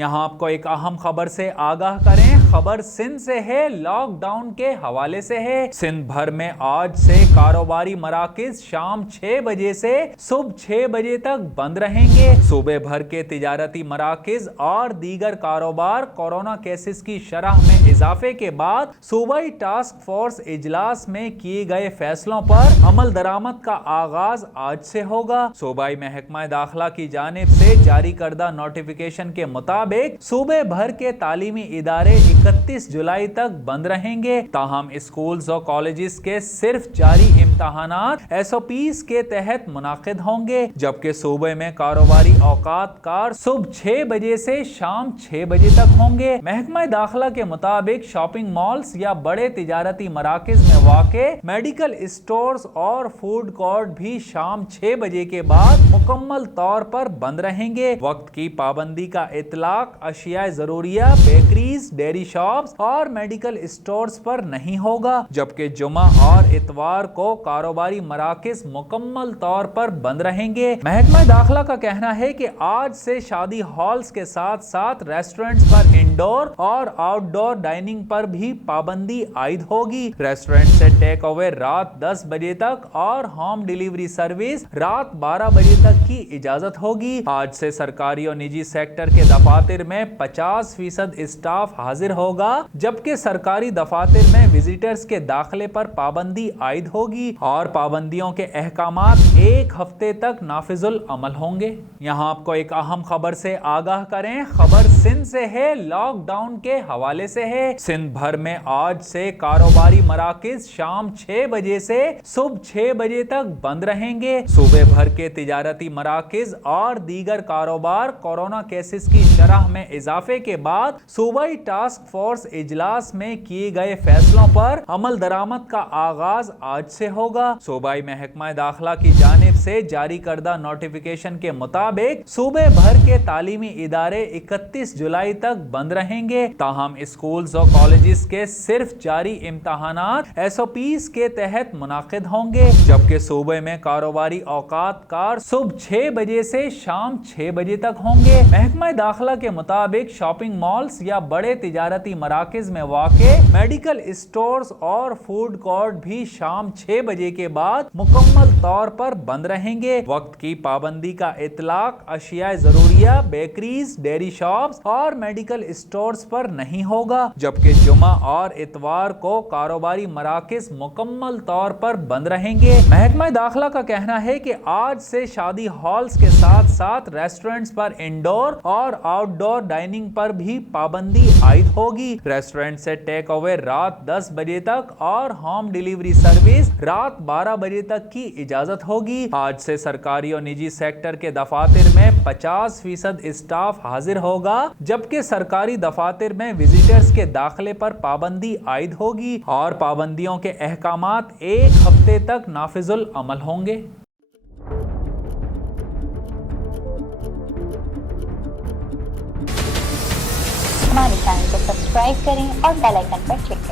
यहाँ आपको एक अहम खबर से आगाह करें। खबर सिंध से है, लॉकडाउन के हवाले से है। सिंध भर में आज से कारोबारी मराकिज शाम 6 बजे से सुबह 6 बजे तक बंद रहेंगे। सूबे भर के तिजारती मराकिज और दीगर कारोबार कोरोना केसेस की शरह में इजाफे के बाद सूबाई टास्क फोर्स इजलास में किए गए फैसलों पर अमल दरामद का आगाज आज से होगा। सूबाई महकमा दाखिला की जानिब से जारी करदा नोटिफिकेशन के मुताबिक सूबे भर के तालीमी इदारे 31 जुलाई तक बंद रहेंगे। ताहम स्कूल्स और कॉलेजेस के सिर्फ जारी इम्तहानात SOPs के तहत मुनाकिद होंगे, जबकि सूबे में कारोबारी औकात कार सुबह 6 बजे से शाम 6 बजे तक होंगे। महकमा दाखिला के मुताबिक शॉपिंग मॉल्स या बड़े तिजारती मराकिज में वाक़े मेडिकल स्टोर्स और फूड कोर्ट भी शाम 6 बजे के बाद मुकम्मल तौर पर बंद रहेंगे। वक्त की पाबंदी का इतलाक अशिया जरूरिया, बेकरीज, डेयरी शॉप्स और मेडिकल स्टोर्स पर नहीं होगा, जबकि जुमा और इतवार को कारोबारी मराकिज मुकम्मल तौर पर बंद रहेंगे। महकमा दाखिला का कहना है कि आज से शादी हॉल्स के साथ साथ रेस्टोरेंट्स पर इंडोर और आउटडोर डाइनिंग पर भी पाबंदी आयद होगी। रेस्टोरेंट से टेक अवे रात 10 बजे तक और होम डिलीवरी सर्विस रात 12 बजे तक की इजाजत होगी। आज से सरकारी और निजी सेक्टर के दफातर में 50% स्टाफ हाजिर होगा, जबकि सरकारी दफातर में विजिटर्स के दाखिले पर पाबंदी आयद होगी और पाबंदियों के अहकामात 1 हफ्ते तक नाफिजुल अमल होंगे। यहाँ आपको एक अहम खबर से आगाह करें। खबर सिंध से है, लॉकडाउन के हवाले से है। सिंध भर में आज से कारोबारी मराकिज शाम 6 बजे से सुबह 6 बजे तक बंद रहेंगे। सूबे भर के तिजारती मराकिज और दीगर कारोबार कोरोना केसेस की शरह में इजाफे के बाद सूबाई टास्क फोर्स इजलास में किए गए फैसलों पर अमल दरामद का आगाज आज से होगा। सूबाई महकमा दाखिला की जानिब से जारी करदा नोटिफिकेशन के मुताबिक सूबे भर के तालीमी इदारे 31 जुलाई तक बंद रहेंगे। ताहम स्कूल्स और कॉलेजेस के सिर्फ जारी इम्तहानात SOPs के तहत मुनाकिद होंगे, जबकि सूबे में कारोबारी औकात कार सुबह 6 बजे से शाम 6 बजे तक होंगे। महकमा दाखिला के मुताबिक शॉपिंग मॉल्स या बड़े तिजारती मराकिज में वाक़े मेडिकल स्टोर्स और फूड कोर्ट भी शाम 6 बजे के बाद मुकम्मल तौर पर बंद रहेंगे। वक्त की पाबंदी का इतलाक अशिया जरूरिया, बेकरीज, डेयरी शॉप्स और मेडिकल स्टोर्स पर नहीं होगा, जबकि जुमा और इतवार को कारोबारी मराकिज मुकम्मल तौर पर बंद रहेंगे। महकमा दाखिला का कहना है कि आज से शादी हॉल्स के साथ साथ रेस्टोरेंट्स पर इंडोर और आउटडोर डाइनिंग पर भी पाबंदी आयद होगी। रेस्टोरेंट से टेक अवे रात 10 बजे तक और होम डिलीवरी सर्विस रात 12 बजे तक की इजाजत होगी। आज से सरकारी और निजी सेक्टर के दफातर में 50% स्टाफ हाजिर होगा, जबकि सरकारी दफातर में विजिटर्स के दाखिले पर पाबंदी आयद होगी और पाबंदियों के अहकामात 1 हफ्ते तक नाफिजुल अमल होंगे। हमारे चैनल को सब्सक्राइब करें और बेल आइकन पर क्लिक करें।